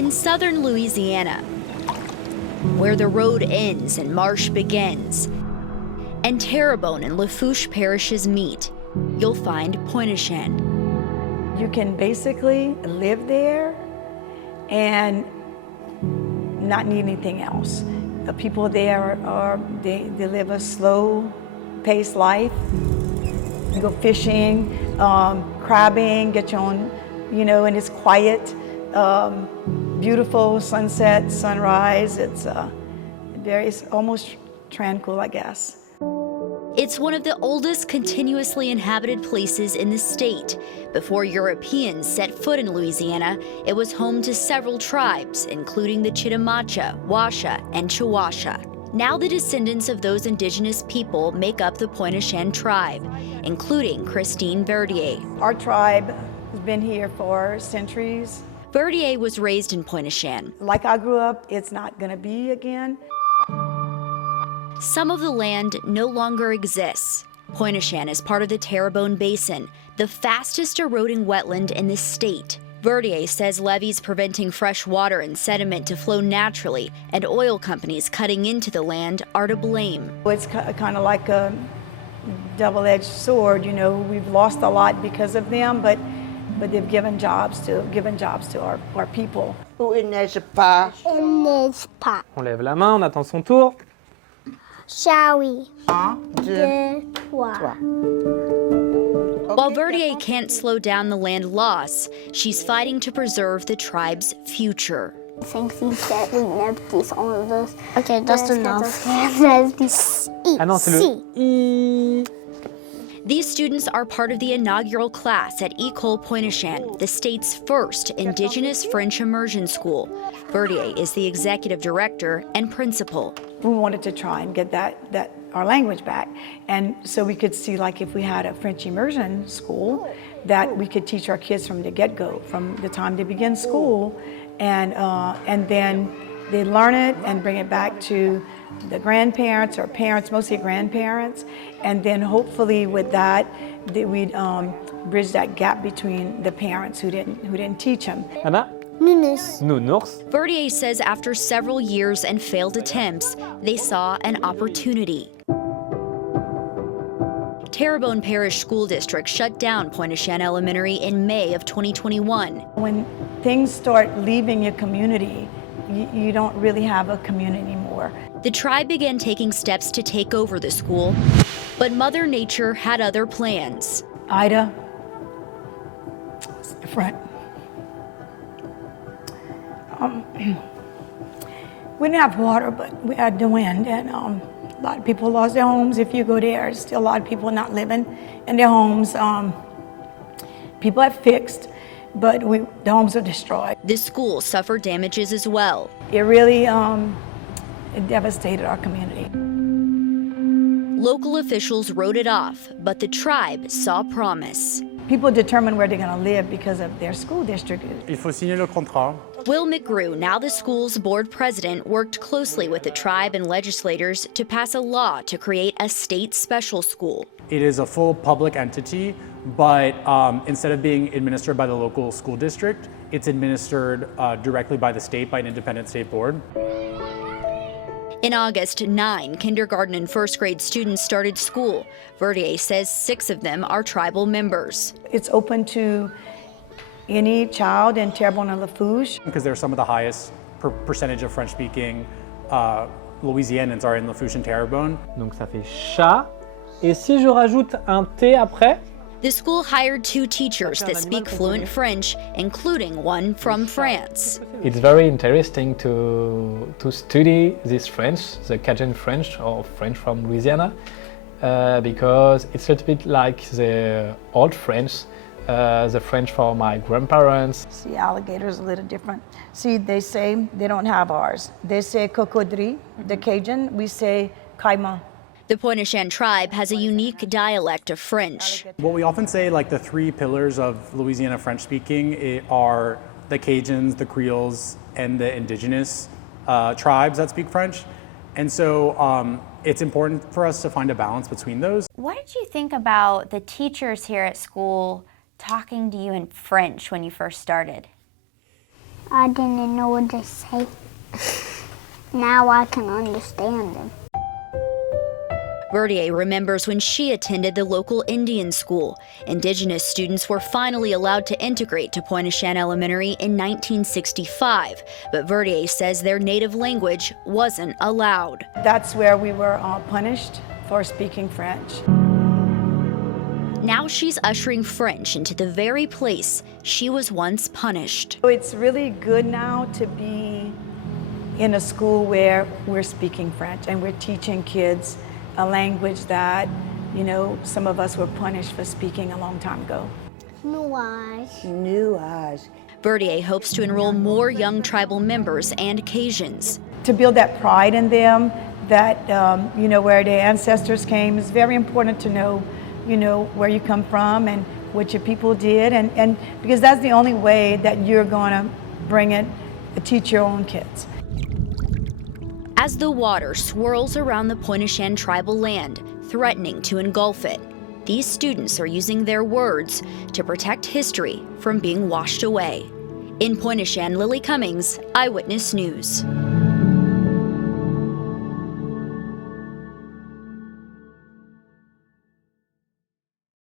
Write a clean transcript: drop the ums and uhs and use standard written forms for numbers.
In southern Louisiana, where the road ends and marsh begins, and Terrebonne and Lafourche parishes meet, you'll find Pointe Chenes. You can basically live there and not need anything else. The people there they live a slow-paced life. You go fishing, crabbing, get your own, and it's quiet, beautiful sunset, sunrise. It's almost tranquil, I guess. It's one of the oldest continuously inhabited places in the state. Before Europeans set foot in Louisiana, it was home to several tribes, including the Chitimacha, Washa, and Chawasha. Now the descendants of those indigenous people make up the Pointe Chenes tribe, including Christine Verdier. Our tribe has been here for centuries. Verdier was raised in Pointe Chenes. Like I grew up, it's not gonna be again. Some of the land no longer exists. Pointe Chenes is part of the Terrebonne Basin, the fastest eroding wetland in the state. Verdier says levees preventing fresh water and sediment to flow naturally and oil companies cutting into the land are to blame. It's kind of like a double-edged sword. We've lost a lot because of them, but they've given jobs to our people. Il neige pas. Il neige pas. On lève la main, on attend son tour. Shall we? 1, 2, 3. While Verdier can't slow down the land loss, she's fighting to preserve the tribe's future. I think that we notice all of those. Okay, that's enough. Ah non, c'est le I. These students are part of the inaugural class at École Pointe Chenes, the state's first indigenous French immersion school. Verdier is the executive director and principal. We wanted to try and get our language back, and so we could see, like, if we had a French immersion school, that we could teach our kids from the get-go, from the time they begin school, and then they learn it and bring it back to the grandparents or parents, mostly grandparents, and then hopefully with that we'd bridge that gap between the parents who didn't teach them. Anna? Nounours. Verdier says after several years and failed attempts, they saw an opportunity. Terrebonne Parish School District shut down Pointe Chenes Elementary in May of 2021. When things start leaving your community, you don't really have a community anymore. The tribe began taking steps to take over the school, but Mother Nature had other plans. Ida, it's different. We didn't have water, but we had the wind, and a lot of people lost their homes. If you go there, there's still a lot of people not living in their homes. People have fixed, but the homes are destroyed. The school suffered damages as well. It really it devastated our community. Local officials wrote it off, but the tribe saw promise. People determine where they're going to live because of their school district. Il faut signer le contrat. Will McGrew, now the school's board president, worked closely with the tribe and legislators to pass a law to create a state special school. It is a full public entity, but instead of being administered by the local school district, it's administered directly by the state, by an independent state board. In August, 9 kindergarten and first grade students started school. Verdier says 6 of them are tribal members. It's open to any child in Terrebonne and Lafourche. Because they're some of the highest percentage of French-speaking Louisianans are in Lafourche and Terrebonne. Donc ça fait chat. Et si je rajoute un T après? The school hired 2 teachers that speak fluent French, including one from France. It's very interesting to study this French, the Cajun French or French from Louisiana, because it's a little bit like the old French, the French for my grandparents. See, alligators a little different. See, they say they don't have ours. They say cocodrie, the Cajun, we say caïman. The Pointe Chenes tribe has a unique dialect of French. What we often say, like the 3 pillars of Louisiana French speaking are the Cajuns, the Creoles, and the indigenous tribes that speak French. And so it's important for us to find a balance between those. What did you think about the teachers here at school talking to you in French when you first started? I didn't know what they say. Now I can understand them. Verdier remembers when she attended the local Indian school. Indigenous students were finally allowed to integrate to Pointe Elementary in 1965, but Verdier says their native language wasn't allowed. That's where we were punished for speaking French. Now she's ushering French into the very place she was once punished. It's really good now to be in a school where we're speaking French and we're teaching kids a language that, you know, some of us were punished for speaking a long time ago. Nuage. New eyes. Verdier hopes to enroll more young tribal members and Cajuns. To build that pride in them, that, you know, where their ancestors came, is very important to know, you know, where you come from and what your people did, and because that's the only way that you're going to bring it, teach your own kids. As the water swirls around the Pointe tribal land, threatening to engulf it, these students are using their words to protect history from being washed away. In Pointe, Lily Cummings, Eyewitness News.